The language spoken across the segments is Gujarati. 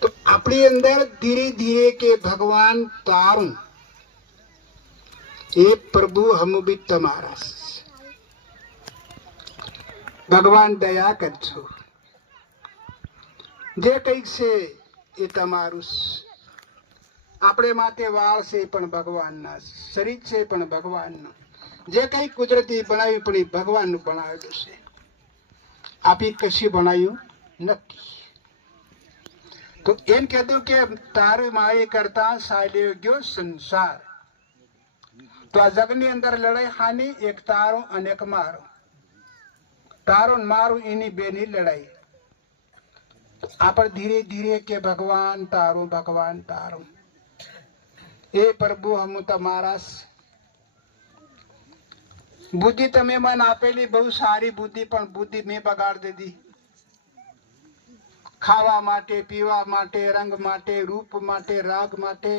तो अपने अंदर धीरे धीरे के भगवान तारूं ये प्रभु हम भी तमारा भगवान दया करजो જે કંઈક છે એ તમારું આપણે માટે વાળ છે પણ ભગવાનના શરીર છે પણ ભગવાનનું જે કંઈ કુદરતી બનાવ્યું પણ એ ભગવાનનું બનાવેલું છે આપી કશું બનાવ્યું નથી તો એમ કહેતું કે તારું મારી કરતા સાલ્યો ગયો સંસાર તો આ જગની અંદર લડાઈ હાની એક તારો અને એક મારો તારો મારું એની બેની લડાઈ આપણે ધીરે ધીરે કે ભગવાન તારું એ પ્રભુ હમ તમારા બુદ્ધિ તમે મને આપેલી બહુ સારી બુદ્ધિ પણ બુદ્ધિ મેં બગાડ દીધી ખાવા માટે પીવા માટે રંગ માટે રૂપ માટે રાગ માટે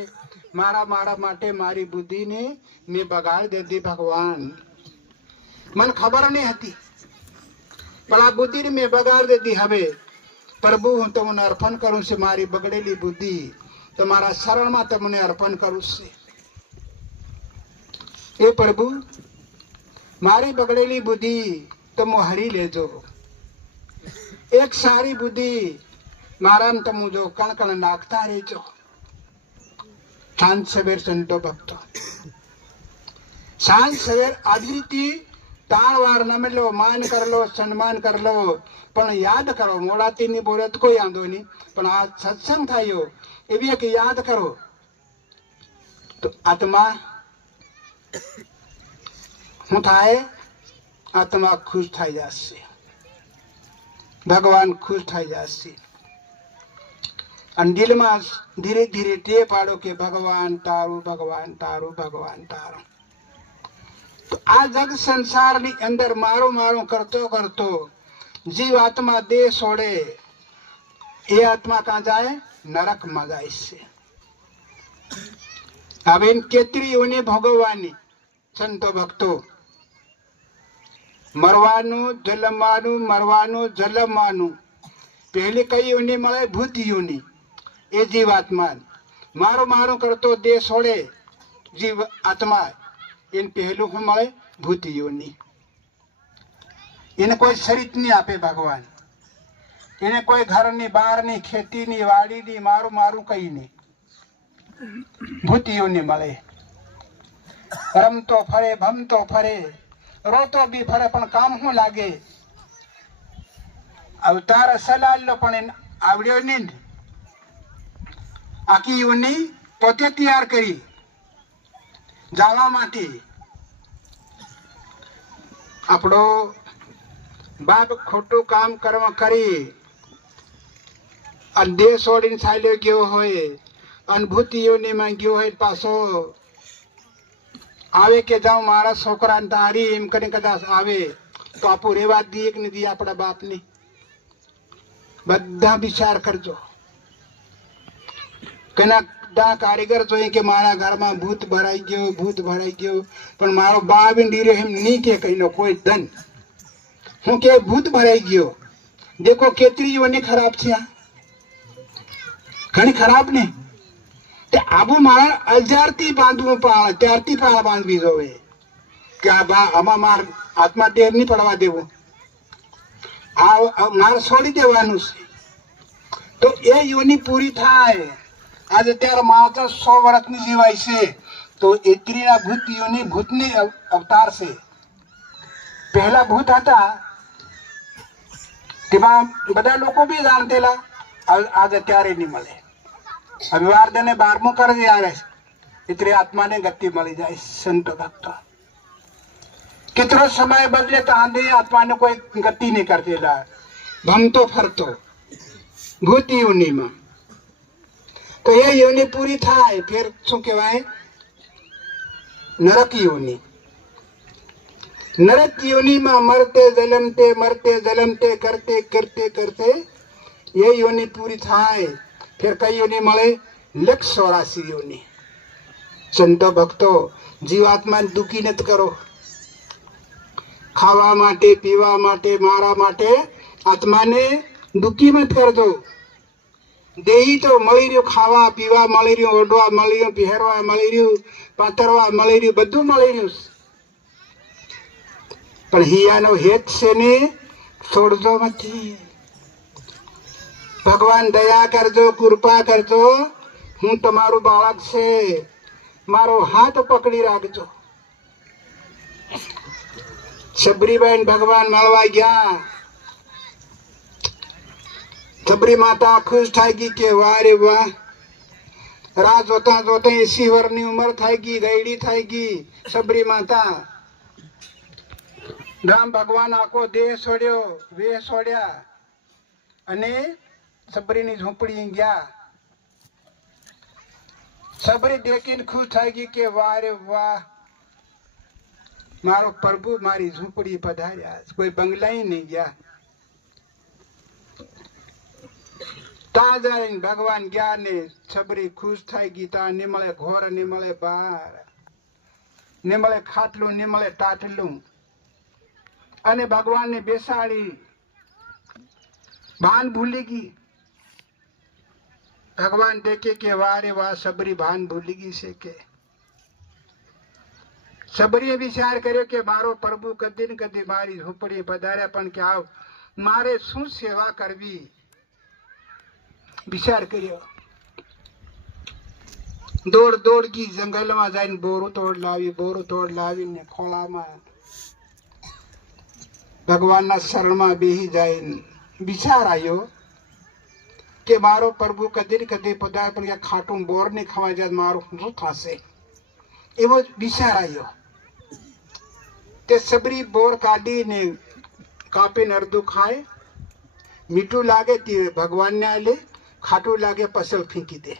મારા માટે મારી બુદ્ધિને મેં બગાડ દીધી ભગવાન મને ખબર નહીં હતી પણ આ બુદ્ધિને મેં બગાડ દીધી હવે પ્રભુ હું તમને અર્પણ કરું છું મારી બગડેલી બુદ્ધિ તમારા શરણમાં તમને અર્પણ કરું છું એ પ્રભુ મારી બગડેલી બુદ્ધિ તમે હરી લેજો એક સારી બુદ્ધિ મારામાં તમે જો કણ નાખતા રહેજો સાંજ સવેર સંતો ભક્તો સાંજ સવેર આવી રીતે તાણ વાર ન મેલો માન કર લો સન્માન કર લો પણ યાદ કરો મોડાથી ની બોલે તો કોઈ વાંધો નહીં પણ આ સત્સંગ થયો એવી એક યાદ કરો તો આત્મા શું થાય આત્મા ખુશ થઈ જશે ભગવાન ખુશ થઈ જશે અને દિલમાં ધીરે ધીરે ટે પાડો કે ભગવાન તારું આ જગ સંસારની અંદર મારું કરતો જીવ આત્મા દેહ છોડે એ આત્મા કાં જાય નરકમાં જાય છે હવે કેતરીઓને ભોગવવાની સંતો ભક્તો મરવાનું પહેલી કઈ યોની મળે ભૂત યોની એ જીવાત્મા મારું કરતો દેહ છોડે જીવ આત્મા એને પહેલું શું મળે ભૂત યોની એને કોઈ શરીર નહીં આપે ભગવાન એને કોઈ ઘરની બહારની ખેતીની વાડીની મારું કઈ નહીં ભૂત યોની મળે રમતો ફરે ભમતો ફરે રોતો બી ફરે પણ કામ શું લાગે અવતાર સલાલ્લો પણ આવડ્યો નહીં આખી યોની પોતે તૈયાર કરી જવા માટે આપણો બાપ ખોટું કામ કરી અને દેહ છોડીને ચાલ્યો ગયો હોય અનુભૂતિઓની માં ગયો હોય પાછો આવે કે જાઉં મારા છોકરાને તારી એમ કરીને કદાચ આવે તો આપું રેવા દઈએ કે નથી આપણા બાપની બધા વિચાર કરજો કના કારીગર જોઈએ કે મારા ઘરમાં ભૂત ભરાઈ ગયો પણ મારો બાપ ડીરે એમ નહીં કે કહીનો કોઈ ધન હું કે ભૂત ભરાઈ ગયો દેખો કેતરીઓને ખરાબ છે ઘણી ખરાબ ને તે આબુ મારા અજારથી બાંધવું પાળ ત્યારથી પાળ બાંધવી જોવે કે આમાં માર આત્મા ટેર નહીં પડવા દેવું આ મારે છોડી દેવાનું છે તો એ યોની પૂરી થાય આજે ત્યારે માત્ર 100 વર્ષની જીવાય છે તો એત્રીના ભૂત યોની ભૂતની અવતાર છે પહેલા ભૂત હતા તેમાં બધા લોકો બી જાણતેલા આજે ત્યારે નહીં મળે અભિવાર ને 12મું કરે યારે એટલે આત્માને ગતિ મળી જાય સંતો ભક્તો કેટલો સમય બદલે તો આંધે આત્માને કોઈ ગતિ નહીં કરતેલા ભમતો ફરતો ભૂત યોનીમાં તો એ યોની પૂરી થાય ફેર શું કહેવાય નરક યોનીમાં મરતે જલમતે કરતે એ યોની પૂરી થાય फिर कई योनि मळे 184 योनि। संतो भक्तो जीवात्मा दुखी नत करो। खावा माटे पीवा माटे मारा माटे आत्मा ने दुखी मत कर दो। देही तो मळी रह्यो, खावा पीवा मळी रह्यो, ओढवा मळी रह्यो, પહેરવા મળી રહ્યું, પાતરવા મળી રહ્યું, બધું મળી રહ્યું, પણ હિયાનો હેત છે ને છોડજો નથી। ભગવાન દયા કરજો, કૃપા કરજો, હું તમારું બાળક છે, મારો હાથ પકડી રાખજો। સબરીબેન ભગવાન મળવા ગયા। सबरी माता खुश थागी के वाह रे वाह, रात जोता जोता 80 वर्षनी उम्र थागी, गईडी थागी सबरी माता। राम भगवान आको देह छोड्यो, वेह छोड्या अने सबरीनी झोपड़ी गया। सबरी देखीने खुश थागी के वाह रे वाह, मारो प्रभु मारी झोपड़ी पधार्या। कोई बंगला ही नहीं गया। भगवान गया ने सबरी खुश थाई गीता निमले घोर निमले बार निमले खाटलू निमले टाटलू अने भगवान ने बेसाड़ी भान भूली गई। भगवान देखे के वारे वाह सबरी भान भूली गई से के सबरी विचार कर्यो के मारो प्रभु कदी न कदी मारी झोपड़ी पधार्या पण क्या मारे शू सेवा करवी विचार करियो। दौड़ दौड़ की जंगल में जाइन बोरो तोड़ लावी ने खोला में भगवान ना शरण में बेही जाइन विचार आयो के मारो प्रभु कदी कदी पदार्थ पर या खाटू बोर ने खवा जाए मारो शू थासे एवो विचार आयो। ते सबरी बोर काढ़ी ने कापी नरदू खाए मीठू लागे ती भगवान ने आले, खाटू लागे पसल फींकी दे।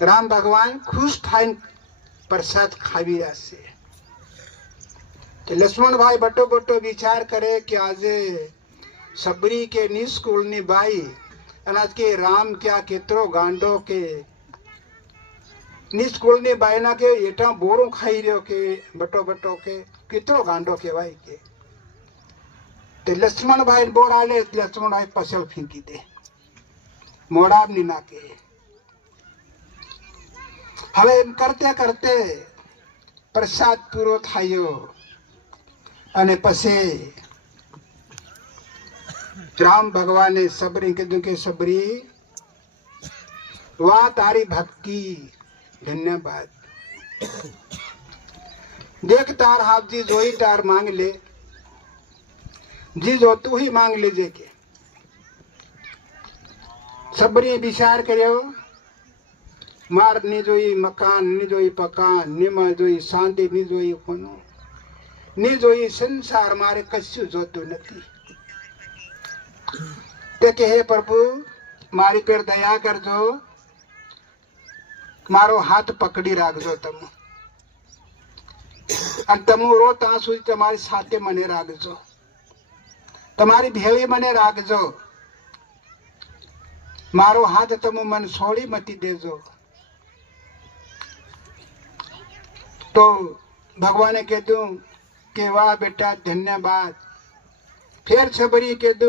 राम भगवान खुश थाइन प्रसाद खावी से। लक्ष्मण भाई बटो बटो विचार करे कि आज सबरी के निस्कूल नी बाई अनाज के राम क्या केतरो गांडो के निस्कूल नी बाई ना के एटा बोरो खाई रह्यो के बटो बटो के केतरो गांडो के भाई के ते लक्ष्मण भाई बोर आले लक्ष्मण भाई पसल फींकी दे मोड़ाब नी नाके। हवे एम करते करते प्रसाद पूरो थायो अने पछे राम भगवान ने सबरी कीधुं के सबरी वाह तारी भक्ति धन्यवाद। देख तार हाथ जी जोई तार मांग ले, जी जो तू ही मांग लीजे के। सबरी विचार करियो मार नी जोई मकान नी जोई पकान नी जोई शांति नी जोई होनो नी जोई संसार मारे कशु जोतु नथी। ते के हे प्रभु मारी पर दया करजो, मारो हाथ पकड़ी राखजो तमु अने तमु रो ता सुधी तमारी साथे मने राखजो, तमारी भेळी मने राखजो। मारो हाथ तमु मन छोड़ी मती देजो। तो भगवान ने कह के वाह बेटा धन्यवाद। फिर सबरी कह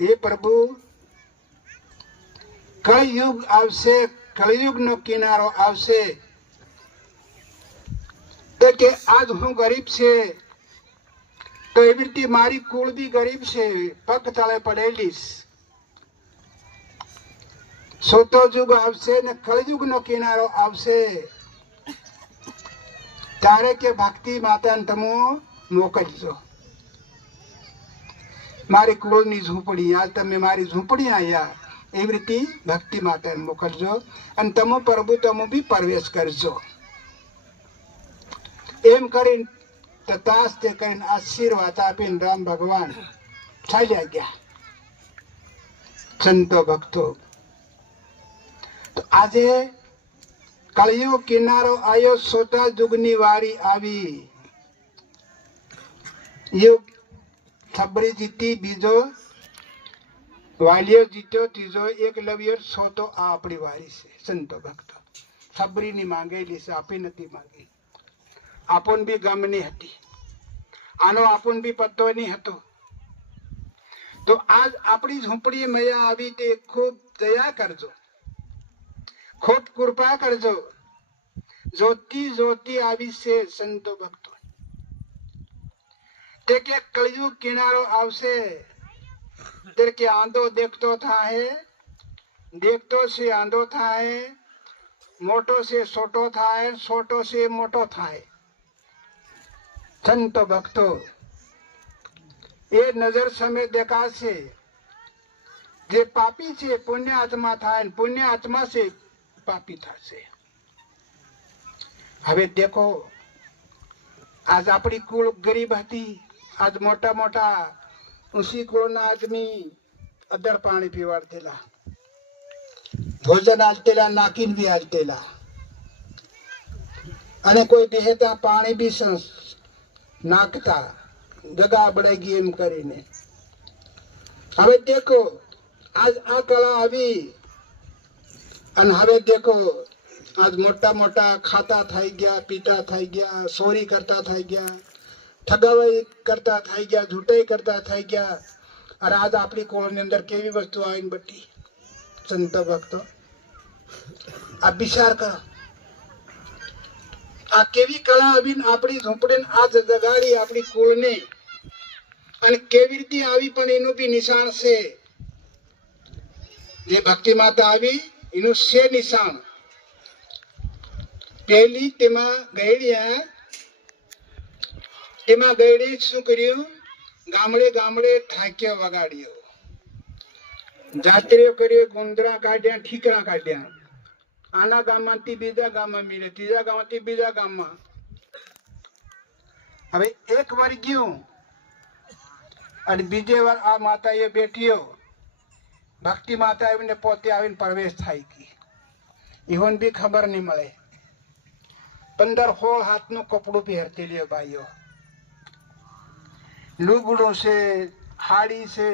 हे प्रभु कलयुग आवशे, कलयुग नो किनारो आवशे तो के आज हूँ गरीब से तो एवी रीते मारी कुल भी गरीब से पग तले पड़ेलीस। सोतो युग आवशे ने कलयुग नो किनारो आवशे तारे के भक्ति माता ने तमो मोकलजो। मारी कुळनी झूंपड़ी आज तमे मारी झूंपड़ी आया एवी रीते भक्ति माता ने मोकलजो अने तमो प्रभु तमो भी प्रवेश करजो। एम करीने तथास्ते करीने आशीर्वाद आपीने राम भगवान चाल्या गया। संतो भक्तो तो आजे कलयुग किनारो आयो, सोता जुगनी वारी आवी। युग सबरी जीती बीजो વાલિયો જીત્યો ત્રીજો એકલવ્ય, સોતો આ આપણી વારી છે. સંતો ભક્તો સબરીની માંગેલી છે, આપી નથી માંગી. આપણ બી ગમની હતી, આનો આપણ બી પત્તો નહીં હતો. તો આજ આપણી ઝૂંપડી મૈયા આવી તે ખૂબ દયા કરજો, ખૂબ કૃપા કરજો. જ્યોતિ જ્યોતિ આવી છે. સંતો ભક્તો તે કે કળિયુગ કિનારો આવશે તે કે આંધો દેખતો થાય, દેખતો છે આંધો થાય, મોટો છે છોટો થાય, છોટો છે મોટો થાય. સંતો ભક્તો એ નજર સામે દેખાશે. જે પાપી છે પુણ્ય આત્મા થાય, પુણ્ય આત્મા છે પાપી થશે. હવે દેખો આજ આપણી કુળ ગરીબ હતી, આજ મોટા મોટા ઊંચી કુળના આદમી અદર પાણી પીવાડતેલા, ભોજન આલતેલા, નાખીને બી આલતેલા, અને કોઈ બેહતા પાણી બી નાખતા, જગા બળાઈ ગઈ એમ કરીને. હવે દેખો આજ આ કળા આવી અને હવે દેખો આજ મોટા મોટા ખાતા થઈ ગયા, પીતા થઈ ગયા, ચોરી કરતા થઈ ગયા, ઠગાવાઈ કરતા થઈ ગયા, ઝૂંટાઈ કરતા થઈ ગયા. અને આજ આપણી કોળની અંદર કેવી વસ્તુ આવીને બટી. સંતો ભક્તો આ વિચાર કરો, આ કેવી કળા આવીને આપણી ઝૂંપડીને આજ જગાડી આપણી કુળને, અને કેવી રીતે આવી પણ એનું બી નિશાન છે. જે ભક્તિ માતા આવી એનું છે નિશાન. પહેલી તેમાં ગયડી શું કર્યું? ગામડે ગામડે ઠાક્યો વગાડ્યો, જાત્રીઓ કર્યો, ગુંદરા કાઢ્યા, ઠીકરા કાઢ્યા. આના ગામમાંથી બીજા ગામમાં મળે, ત્રીજા ગામથી બીજા ગામમાં. હવે એક વાર ગયું અને બીજે વાર આ માતાએ બેઠ્યો, ભક્તિ માતા આવીને પોતે આવીને પ્રવેશ થાય ગઈ. ઈવન બી ખબર નહીં મળે. 15-16 હાથનું કપડું પહેરતી લ્યો ભાઈઓ, લુગડું છે, હાડી છે,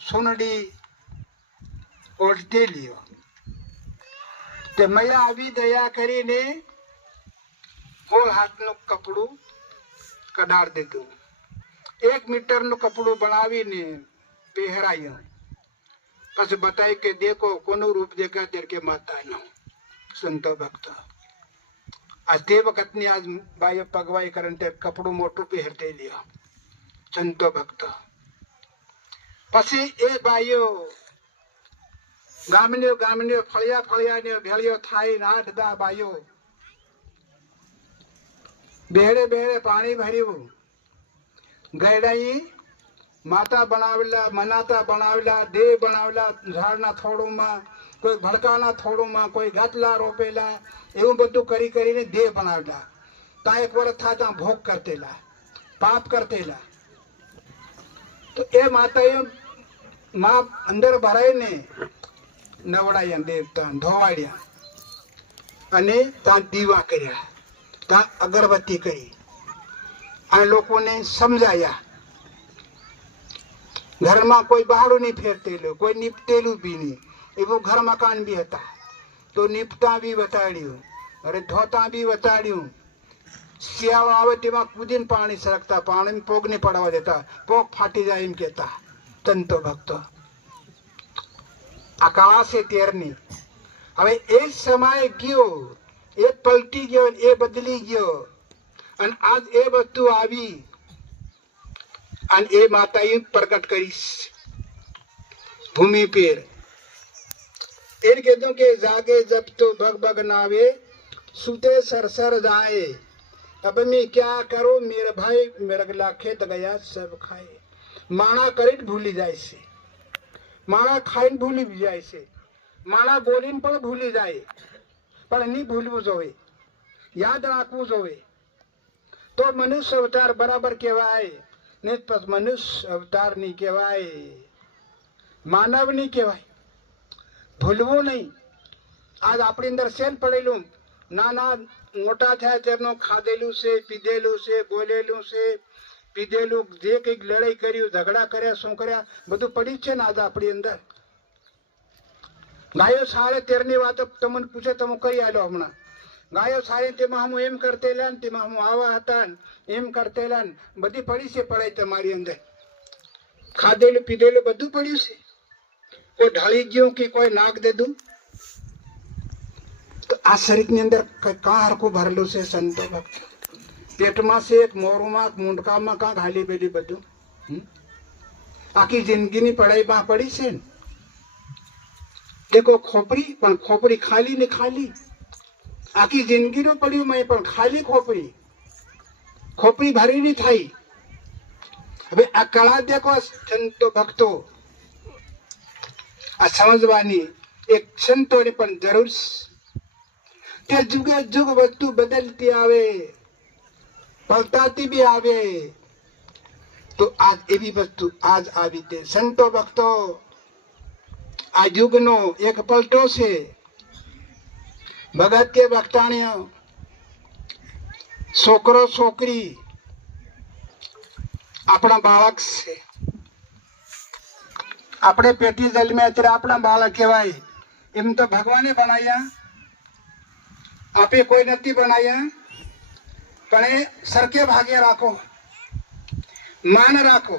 સુનડી ઓઢતી લ્યો. તે મૈયા આવી દયા કરીને 16 હાથનું કપડું કઢાડ દીધું. 1 મીટરનું કપડું બનાવીને પહેરાયું. પછી બતાવી કે દેખો કોનું રૂપ દેખા તેર કે માતાનું. સંતો ભક્તો આ તે વખતની આજ બાઈઓ પગવાઈ કરે તે કપડું મોટું પહેરતી લ્યો. સંતો ભક્તો પછી એ બાઈઓ ગામની ફળિયા ફળિયા ભેળીઓ થાય, 8-10 બાઈઓ બેહડે બેહડે પાણી ભર્યું. ગયડાઈ માતા બનાવેલા, મનાતા બનાવેલા, દેહ બનાવેલા, ઝાડના થોડોમાં, કોઈ ભડકાના થોડોમાં, કોઈ ગાટલા રોપેલા, એવું બધું કરી કરીને દેહ બનાવેલા. ત્યાં એક વર્ષ થતા ભોગ કરતેલા, પાપ કરતેલા. તો એ માતાએ માં અંદર ભરાઈને નવડાયા, દેવતા ધોવાડ્યા, અને ત્યાં દીવા કર્યા, ત્યાં અગરબત્તી કરી, આ લોકોને સમજાયા. ઘરમાં કોઈ બહાડું નહીં ફેરતેલું, કોઈ નીપટેલું બી નહીં. એવું ઘર મકાન બી હતા તો નીપટા બી બતાડ્યું, અરે ધોતા બી બતાડ્યું. શિયાળો આવે તેમાં કૂદીને પાણી સરકતા, પાણી પોગ નહીં પડવા દેતા, પોગ ફાટી જાય એમ કહેતા. સંતો ભક્તો આ કળા છે તેરની. હવે એ સમય ગયો, એ પલટી ગયો, એ બદલી ગયો, અને આજ એ વસ્તુ આવી અને એ માતાએ પ્રગટ કરીશ ભૂમિ પર. એને કીધું કે જાગે જબ તો ભગ ભગ નાવે, સુતે સરસર जाए, अब मैं क्या करूं मेरे भाई, मेरे गला खेत गया सब खाए. માણા કરીને ભૂલી જાય છે, માણા ખાઈને ભૂલી જાય છે, માણા બોલીને પણ ભૂલી જાય. પણ નહીં ભૂલવું જોઈએ, યાદ રાખવું જોઈએ. તો મનુષ્ય અવતાર બરાબર કહેવાય, ને મનુષ્ય અવતાર નહીં કહેવાય, માનવ નહીં કહેવાય. ભૂલવું નહીં. આજ આપણી અંદર શેન પડેલું, નાના મોટા થયા તેમનું ખાધેલું છે, પીધેલું છે, બોલેલું છે, પીધેલું, જે કંઈક લડાઈ કર્યું, ઝઘડા કર્યા, શું કર્યા, બધું પડી જ છે ને આજ આપણી અંદર. ગાયો સારે તેરની વાતો તમને પૂછે તમે કઈ આલો હમણાં. ગાયો સારી તેમાં હું એમ કરતેલા ને તેમાં હું આવા હતા ને એમ કરતેલા ને બધી પડી છે પડાઈ તમારી અંદર. ખાધેલું પીધેલું બધું પડ્યું છે. કોઈ ઢળી ગયું કે કોઈ નાક દીધું તો આ શરીરની અંદર કાં હરખું ભરેલું છે સંતો ભક્ત. પેટમાં છે, મોરમાં, મુંડકામાં કાં ખાલી પેલી બધું. આખી જિંદગીની પડાઈમાં પડી છે ને. દેખો ખોપરી, પણ ખોપરી ખાલી ને ખાલી. આખી જિંદગીનું પડ્યું મેં પણ ખાલી ખોપરી. ખોપરી ભરી નહીં થઈ. હવે આ કળા દેખો સંતો ભક્તો, આ સમજવાની એક સંતોની પણ જરૂર છે. તે જુગે જુગ વસ્તુ બદલતી આવે, પલટાતી બી આવે. તો આજ એવી વસ્તુ આજ આવી તે સંતો ભક્તો આ યુગનો એક પલટો છે. ભગત કે ભક્તાણીઓ, છોકરો છોકરી આપણા બાળક છે. આપણે પેટી જન્મ્યા ત્યારે આપણા બાળક કહેવાય. એમ તો ભગવાને બનાવ્યા, આપે કોઈ નથી બનાવ્યા. પણ એ સરખે ભાગે રાખો, માન રાખો.